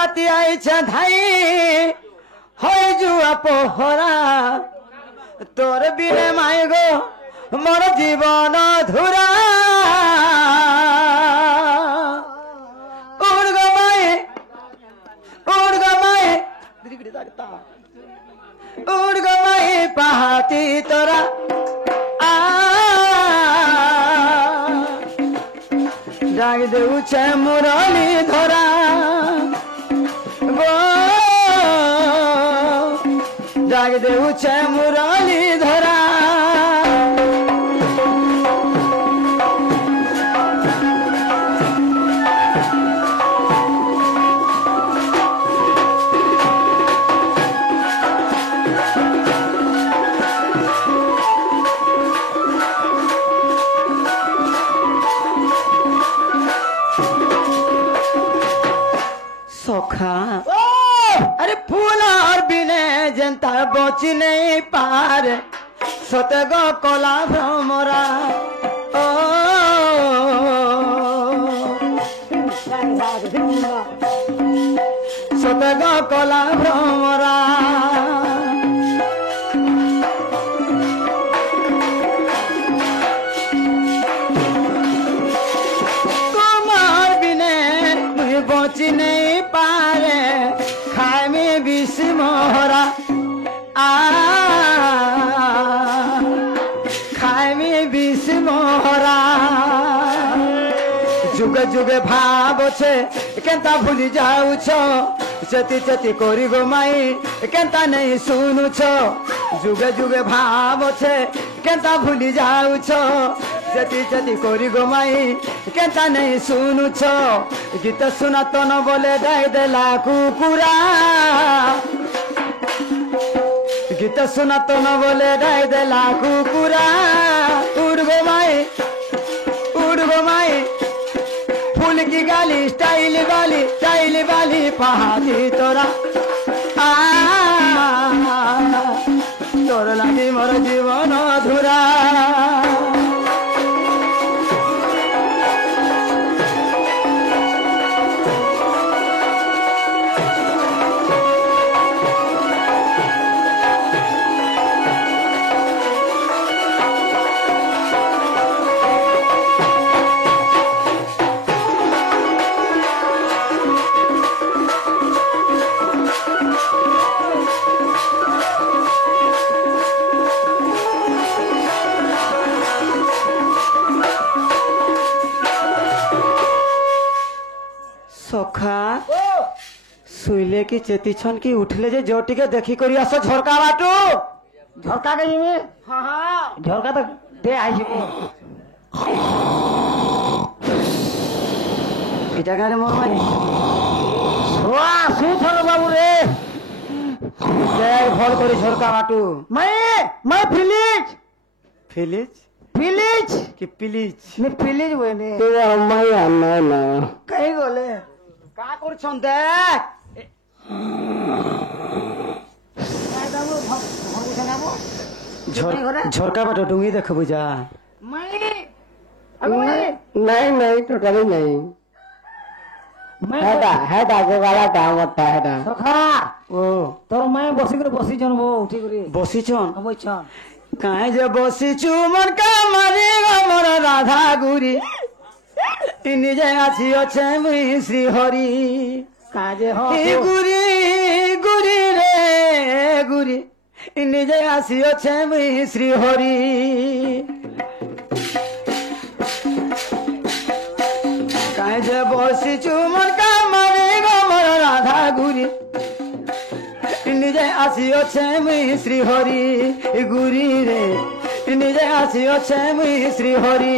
রাতি আইছে ধাই হয়ে জুয়া পোহরা তোর বিনে মাই গো মোর জীবন ধুরা উড় গো মায়ে উড় গো মায়ে পাহাতি তোরা ডাক দেউছে মুরলি ধরা গো ডাক দেউছে মুরলি ধরা सखा अरे फूल और बिने जनता बची नहीं पार सतग कला भ्रमरा ओ सतग कला भ्रमरा कुमार बिने मुझे बची नहीं पारे खाए में विष मोहरा खाए में विष मोहरा जुगे जुगे भाव छे केंता भूली जाऊ छो चती चती कोरी गो माई केंता नहीं सुनु छो जुगे जुगे भाव छे केंता भूली जाऊ छो चती चती कोरी गो माई केंता नहीं सुनु छो गीत सुना तो न बोले डाई देला कुकुरा गीत सुना तो न बोले डाई देला कुकुरा उड़ गो माई फूल की गाली स्टाइल वाली पहाड़ी तोरा तोर लगी मोर जीवन अधूरा सखा सुइले की चेतीछन की उठले जे जोटी के देखी करी आसो झरका बाटू झरका के ये हाँ हाँ झरका तो दे आई छे इटा गारे मोर भाई सोआ सुथर बाबू रे जय भल करी झरका बाटू मैं फिलिज कि पिलीज ने फिलिज होए ने तेरा मैं आना ना कहीं गोले का करछन देख झरका बाटो डुंगी देखबु जा नहीं टोटली नहीं हेडा गोगाला काम होता है ना सखा ओ तोर मैं बसी जन वो उठी करी बसिछन हम छन काहे जे बसिछु मन का मारी मोर राधा गुरी इनि जे आछि अछे मुई श्री हरि काजे हो गुरी रे गुरी इनि जे आछि अछे मुई श्री हरि काहे जे बसिछु मन का मारी मोर राधा गुरी निजे आसी अच्छे मुई श्री हरि गुरी रे निजे आसी अच्छे मुई श्री हरि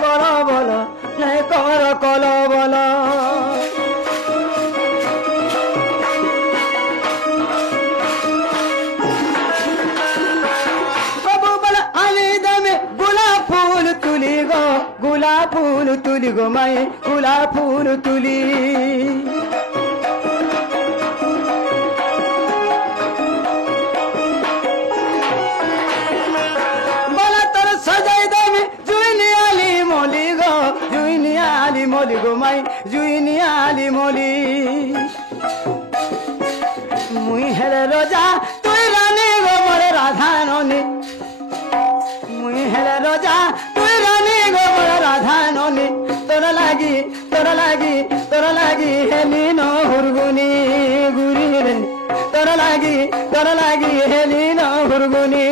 কল বল নাই কর কল বল বাবু বল আমি দামে গোলাপ ফুল তুলি গো গোলাপ ফুল তুলি গো মায়ে গোলাপ ফুল তুলি মলি গো মাই জুইনি আলি মলি মুই হেরে রোজা তুই রানী গো মোরে রাধা ননি মুই হেরে রোজা তুই রানী গো মোরে রাধা ননি তোর লাগি হেলি ন হুরগুনি গুরি রে তোর লাগি হেলি ন হুরগুনি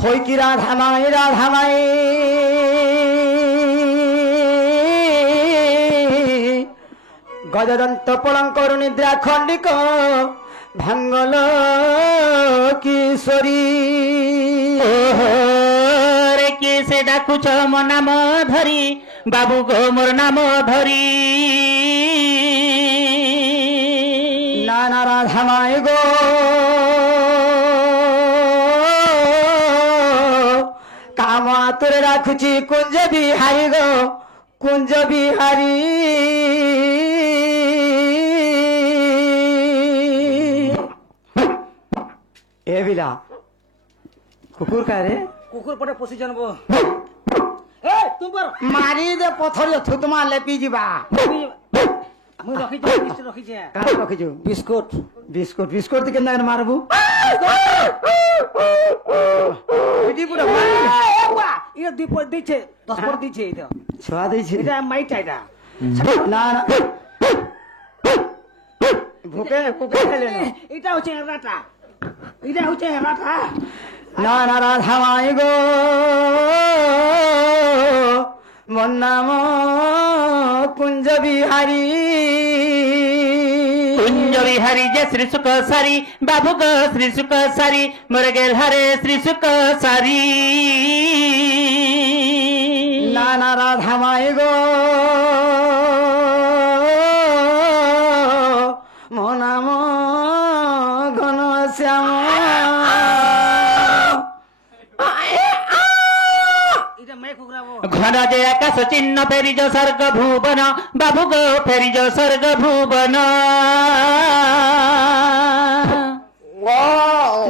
হই কি রাধামাই গজদন্ত পলঙ্কর নিদ্রা খণ্ডিক ভাঙ্গল কিশোরী রে কি সে ডাকুছ মো নাম ধরি বাবু গো মোর নাম ধরি নানা রাধামাই গো কাম তোরে রাখুছি কুঞ্জ বিহারী গো কুঞ্জ বিহারী এ বিলা কুকুর কারে কুকুর পটে পশি জানবো এ তুমি পার মারি দে পথরে থুতমা লেপি ଯିବା আমি রখিছে কার রখিଛୁ বিস্কুট বিস্কুট বিস্কুট তুই কেন্তা মারবু এটি পুরা এটা দুই পর দিচ্ছে 10 পর দিচ্ছে এটা ছুয়া দিছি এটা মাইটা এটা না না ভুকে ভুকে খেলে না এটা হচ্ছে রাটা এটা হচ্ছে রাটা না না রাধা মাই গো মন নাম কুঞ্জ বিহারী কুঞ্জ বিহারী যে শ্রী সুখ সারি বাবু গো শ্রী সুখ সারি মোর গেল হারে শ্রী সুখ সারি না না রাধা মাই গো মন নাম ঘন শ্যাম এটা মে কুকুরাবো ঘন যে আকাশ চিহ্ন ফেরিজ স্বর্গ ভুবন বাবু গো ফেরিজ স্বর্গ ভুবন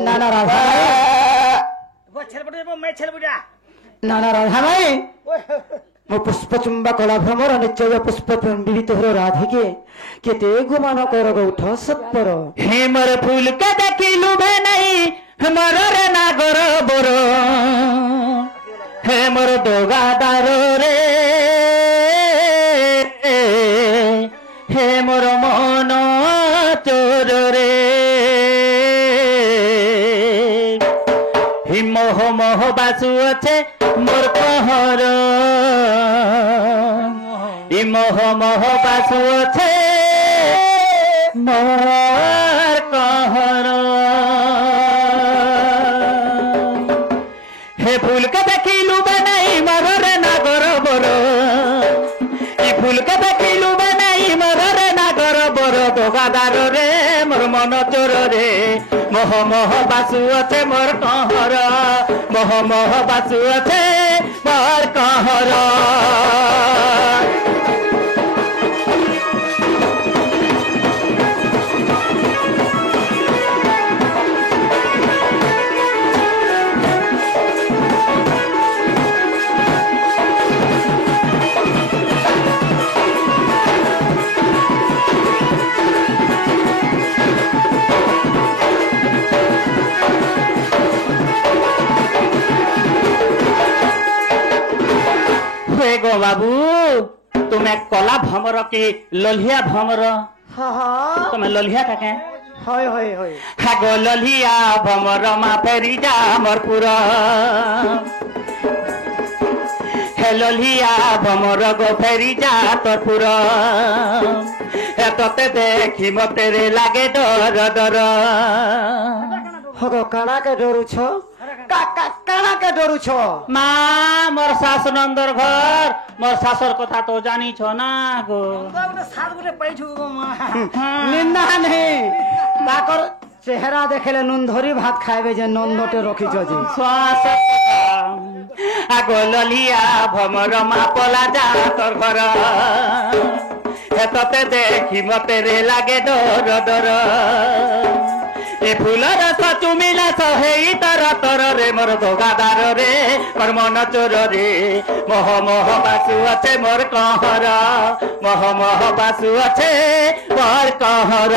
না না রাধা ছেলবটা যাবো মে ছেলবটা না না রাধা মাই ମୋ ପୁଷ୍ପଚୁମ୍ବା କଳା ଭ୍ରମର ନିଶ୍ଚୟ ପୁଷ୍ପ ବିବିତ ହର ରାଧିକେ କେତେ ଗୁମାନ କର ଗୌଠ ସତ୍ପର হে মোর ফুল কে দেখিলু ভে নাই মোর রে নাগর বর হে মোর দোগাদার রে হে মোর মন চোর রে হি মোহ মোহ বাসু আছে মোর কহর ই মোহ মোহ বাসু আছে মোর কহর হে ফুলকে দেখিলু বানাই মররে নাগর বর ই ফুলকে দেখিলু বানাই মররে নাগর বর দোগাদার রে মোর মন চোর রে মোহ মোহ বাসু আছে মোর কহর মোহ মোহ বাসু আছে মোর কহর ହୁଏ ଗୋ ବାବୁ ତୁମେ କଲା ଭମର କି ଲୋଲିଆ ଭମର ହଁ ହଁ ତୁମେ ଲୋଲିଆ କାକେ হয় হয় হয় ହାଗୋ ଲୋଲିଆ ଭମର ମା ଫେରି ଯା ମରପୁର হে লোলিয়া ভমর গো ফেরি যা তরপুর হে তোতে দেখি মতে রে লাগে ডর ডর হগো কানাকে ডরুছ কানাকে ডরুছ মা মোর শাশ নন্দর ঘর মোর শাশর কথা তো জানিছ না গো ଗୋଟେ ସାତ ଗୋଟେ ପାଇଛୁ ଗো ମା নিন্দা নেই তাকর চেহারা দেখলে নুন ধরি ভাত খাইবে যে নন্দটে রখিছ যে শ্বাস আগো ললিয়া ভমর মা পলা যা তোর ঘর হে তোতে দেখি মতে রে লাগে ডর ডর এ ফুলর রস চুমিলা সহেই তর তর রে মোর ধোগাদার রে মোর মন চোর রে মোহ মোহ বাসু আছে মোর কহর মোহ মোহ বাসু আছে মোর কহর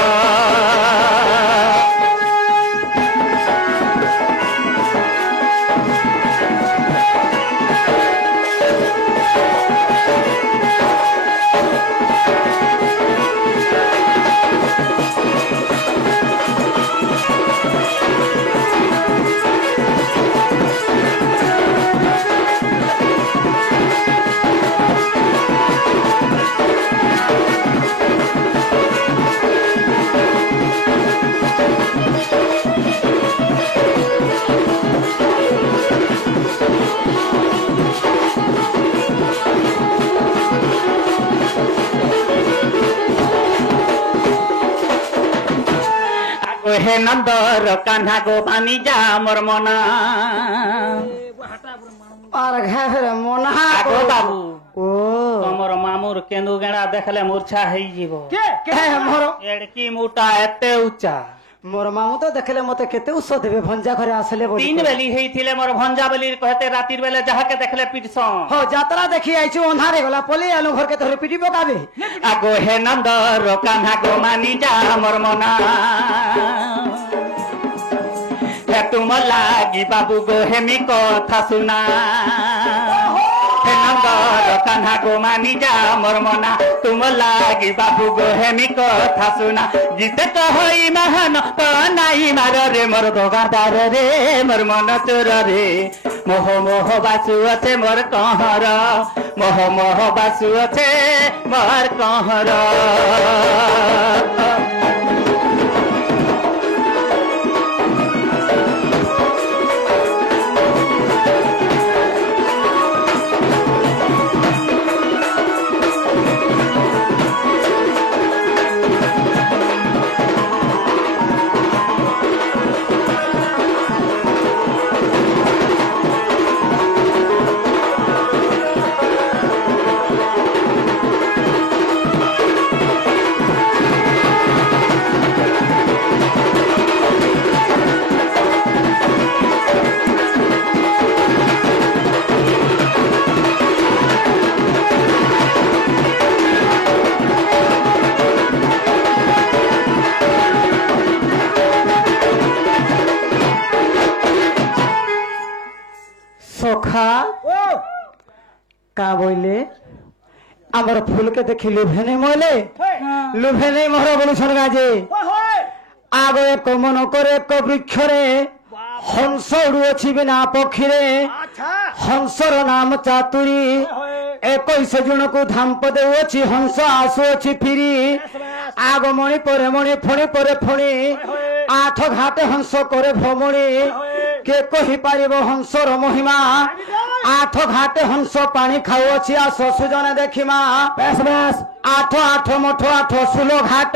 হে নন্দর কান্না গো পানি যা মোর মনা আর ঘেরে মনা আগো বাবু ও তমর মামুর কেন্দু গেড়া দেখলে মূর্ছা হইଯିବ কে মোর এড়কি মুটা এতে উচ্চা মোর মামু তো দেখলে মতে কেতে উৎস দেবে ভঞ্জা ঘরে আসলে বলি তিন বেলি হইছিলে মোর ভঞ্জা বেলির কহতে রাতির বেলে যাহাকে দেখলে পিটসন হো যাত্রা দেখি আইছু অন্ধারে গলা পলি আলু ঘরকে ধরে পিটি পকাবে আগো হে নন্দর কান্না গো মানি যা মোর মনা হে তুম লাগি বাবু গো হেমি কথা শুনা হে নন্দর কান্না গো মানি যা মোর মনা তুম লাগি বাবু গো হেমি কথা শুনা জিতে তো হই মহান তো নাই মার রে মোর দোগাদার রে মোর মন চোর রে মোহ মোহ বাসু আছে মোর কহর মোহ মোহ বাসু আছে মোর কহর সখা কা বইলে আমার ফুলকে দেখি লুভেনে মলে লুভেনে মর বলুছন গাজে আগ এক মন করে এক বৃক্ষরে হংস উড়ুଅଛି বিনা পক্ষীরে হংসর নাম চাতুরি 21 জনকু ধাম্প দেউଅଛି হংস আসুଅଛି ফিরি আগ মণি পরে মণি ফণি পরে ফণি 8 ঘাটে হংস করে ভ্রমণী কে কহি পারিব হংসর মহিমা 8 ঘাটে হংস পানি খাউଅଛି আস সুজনে দেখিমা বেশ বেশ 8 8 মঠ 8 সুলো ঘাট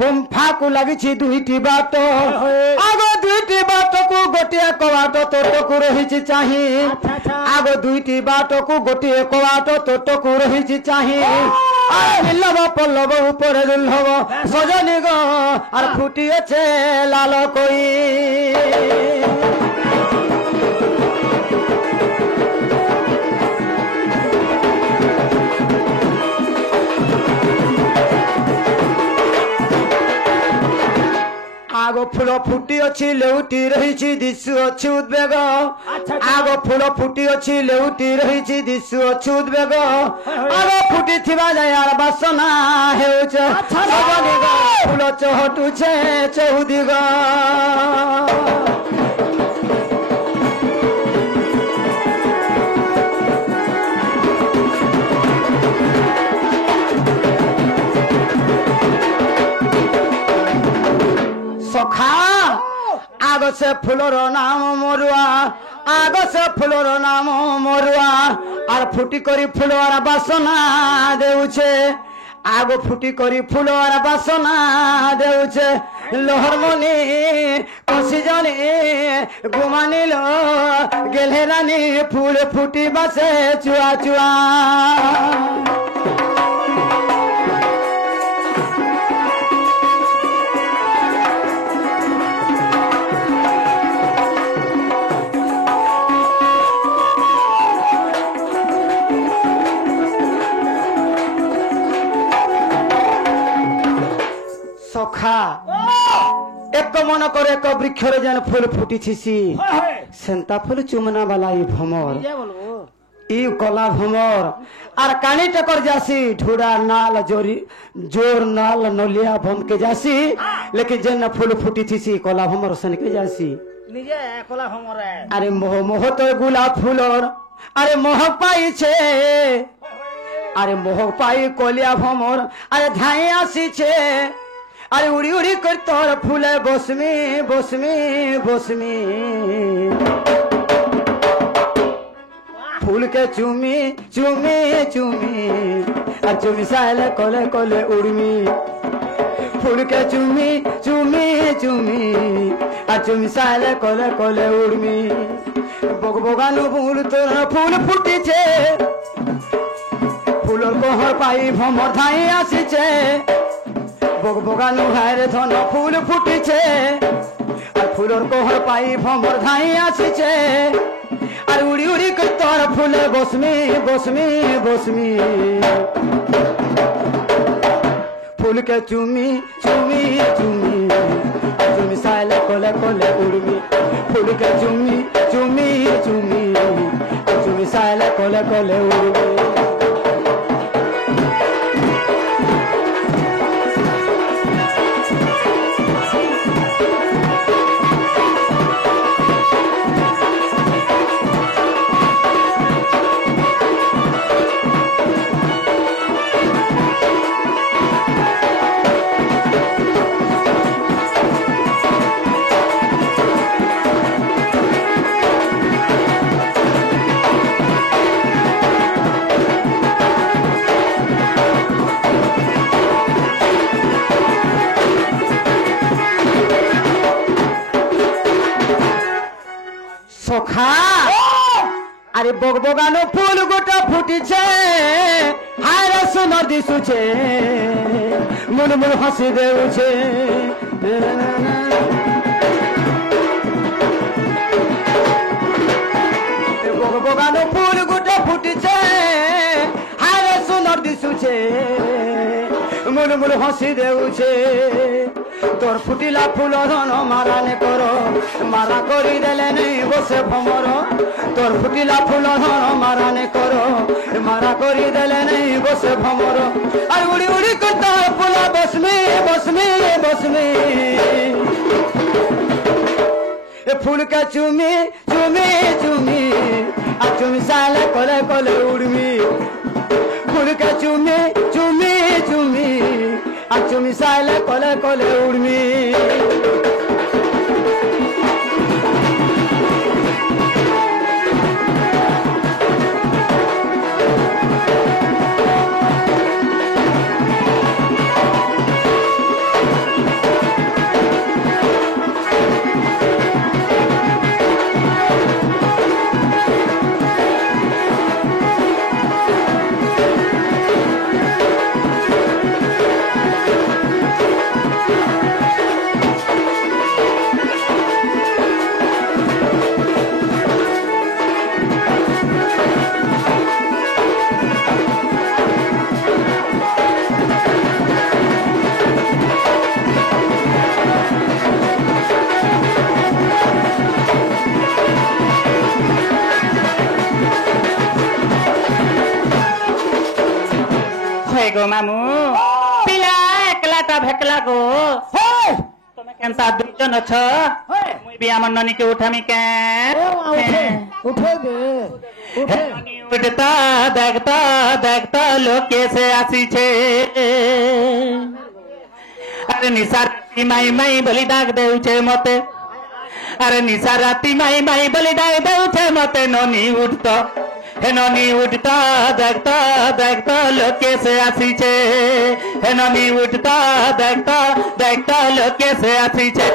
গুম্ফাকু লাগিছি দুইটি বাট আগ দুইটি বাটকু গোটিয়ে কবাট তোটকু রহিছি চাহি আগ দুইটি বাটকু গোটিয়ে কবাট তোটকু রহিছি চাহি নিলব পল্লব উপরে দুর্লভ সজনি গো আর ফুটিয়েছে লাল কই আগ ফুল ফুটি অছি লেউটি রহিছি দিশু অছি উদ্বেগ আগ ফুল ফুটি অছি লেউটি রহিছি দিশু অছি উদ্বেগ আগ ফুটি থিবা যায় আর বাসনা হেউছে সবদিগ ফুল চহটুছে চৌদিগ সখা আগ সে ফুলর নাম মরুয়া আগ সে ফুলর নাম মরুয়া আর ফুটি করি ফুলর বাসনা দেউছে আগ ফুটি করি ফুলর বাসনা দেউছে লোহর মনি কষি জনি ঘুমানিল গেলে রানী ফুল ফুটি বাসে চুয়া চুয়া সখা এক মন করে এক বৃক্ষরে যেন ফুল ফুটিছিছি সেন্তা ফুল চুমনা বালা ই ভমর ই কলা ভমর আর কানি টকর যাসি ঢুড়া নাল জোরি জোর নাল নলিয়া ভমকে যাসি লেকিন যেন ফুল ফুটিছিছি কলা ভমর সেনকে যাসি নিজে কলা ভমরে আরে মোহ মোহ তো গোলাপ ফুলর আরে মোহ পাইছে আরে মোহ পাই কলিয়া ভমর আরে ধাই আসিছে আরে উড়ি উড়ি কর তোর ফুলে বসমি বসমি বসমি ফুলকে চুমি চুমি চুমি আর চুমি সাইলে কলে কলে উড়মি ফুলকে চুমি চুমি চুমি আর চুমি সাইলে কলে কলে উড়মি বগ বগানো ফুল তোর ফুল ফুটিছে ফুলর কহর পাই ভমর ধাই আসিছে বগ বগানো হায়রে ধন ফুল ফুটিছে আর ফুলর কহর পাই ভমর ধাই আসিছে আর উড়ি উড়ি কর তোর ফুলে বসমি বসমি বসমি ফুলকে চুমি চুমি চুমি চুমি সাইলে কলে কলে উড়মি ফুলকে চুমি চুমি চুমি চুমি সাইলে কলে কলে উড়মি সখা আরে বগ বগানো ফুল গোটা ফুটিছে হায়রে সুন্দর দিশুছে মন মন হাসি দেউছে বগ বগানো ফুল গোটা ফুটিছে হায়রে সুন্দর দিশুছে মন মন হাসি দেউছে তোর ফুটিলা ফুল ধন মারানে কর মারা করি দেলে নেই বসে ভমর তোর ফুটিলা ফুল ধন মারানে কর মারা করি দেলে নেই বসে ভমর আর উড়ি উড়ি করতে ফুল বসমি বসমি বসমি ফুলকে চুমি চুমি চুমি আর চুমি সালে কলে কলে উড়মি ফুলকে চুমি চুমি চুমি আর চুমি সাইলে কলে কলে উড়মি ହେ ଗো ମାମୁ ପିଲା একলাটা ভেকলা গো তুমি কেনতা দুজন অছ মুই বি আমার ননিকে উঠামি কে উঠে দে উঠে উঠতা দেখতা লোক কেসে আসিছে আরে নিশা রাতি মাই বলি ডাক দেউছে মতে আরে নিশা রাতি মাই বলি ডাক দেউছে মতে ননি উঠত হে ননি উঠতা দেখতা লোক কেসে আসিছে হে ননি উঠতা দেখতা লোক কেসে আসিছে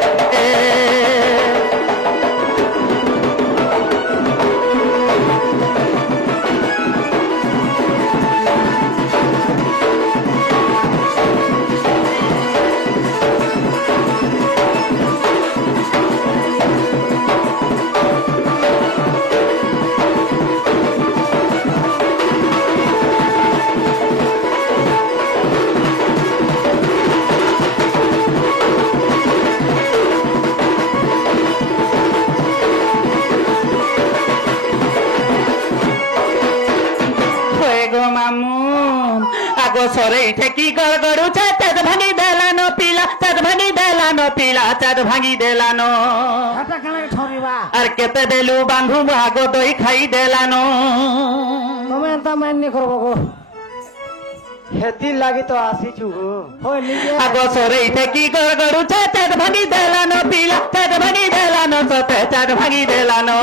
আগো সরে ঠেকি গড়গড়ু চাঁদ ভাঙি দেলানো পিলা চাঁদ ভাঙি দেলানো পিলা চাঁদ ভাঙি দেলানো হাতা কানে ছড়িবা আর কেতে দেলু বান্ধু আগো দই খাই দেলানো তুমি এত মান্য করবো গো হেতি লাগি তো আসিছু হয় নিজে আগো সরে ঠেকি গড়গড়ু চাঁদ ভাঙি দেলানো পিলা চাঁদ ভাঙি দেলানো সতে চাঁদ ভাঙি দেলানো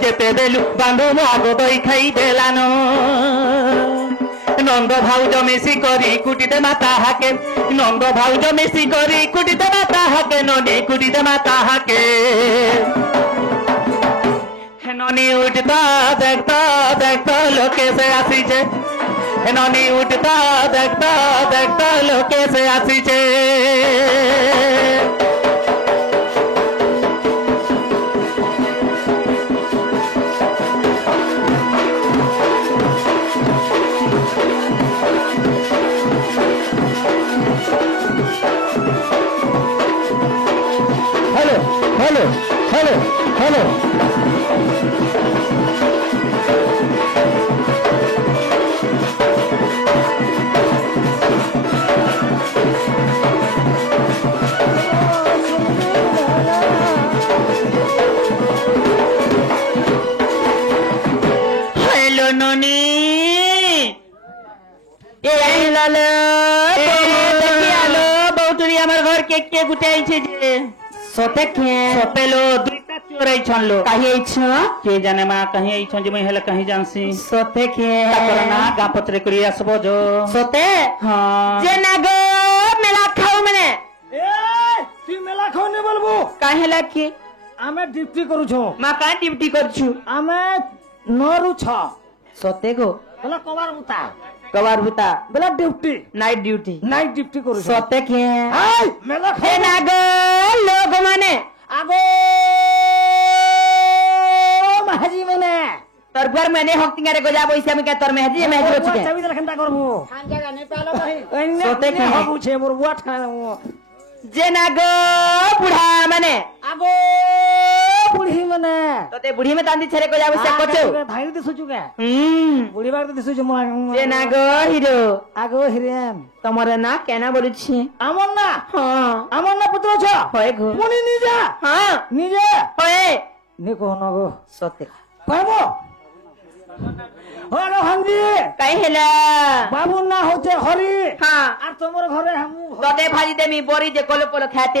কেতে দেলু বান্ধু আগো দই খাই দেলানো নন্দ ভাউজ মিশি করি কুটিতে মাতা হাকে নন্দ ভাউজ মিশি করি কুটিতে মাতা হাকে ননি কুটিতে মাতা হাকে ননি উঠতা দেখতা লোকে সে আসিছে ননি উঠতা দেখতা লোকে সে আসিছে हेलो हेलो हेलो हेलो ननी বউটুরি আমার ঘর কে গুটাইছে যে সতে কে সতেলো দুইটা চোর আইছন লো কাহি আইছ কে জানে মা কাহি আইছন যে মই হেলে কাহি জানছি সতে কে তাকর না গা পত্রে করি আসবো যো সতে হ্যাঁ যে না গো মেলা খাও মানে তুই মেলা খাওনি বলবো কাহেলা কি আমি ডিউটি করুছো মা কা ডিউটি করছু আমি নরু ছ সতে গো বলে কবার মুতা কবার বুতা বলে duty night duty night duty করুছো সতে কে এই মেলা যে খাও না গো লোক মানে আগো মাহাজি মানে তোর ঘর মানে হক্তিঙ্গারে গজা বইছে আমি কে তোর মেহাজি মেহাজি বলছি কে চাবি দেখানটা করবো জায়গা নেই পালো ভাই সতে কি? হবুছে মোর বুয়া ঠানা যে না গো বুড়া মানে আগো বুড়ি মানে তোতে বুড়ি মে তান্দি ছেড়ে গজা বইছে কচু ধাইরি দিছু কে হুম বুড়ি বাগ দিছু যে না গো হিরো আগো হিরেন তোমার না কেনা বলছি আমার না হ্যাঁ আমার না পুত্র ছ হয় গো মনি নিজে হ্যাঁ নিজে হয় নিকো নগো সতে পাবো হলো হাঙ্গি কাই হেলা বাবুর না হচ্ছে হরি হ্যাঁ আর তোমার ঘরে হামু তোতে ভাজি দেমি বড়ি যে কলে পলে খাইতে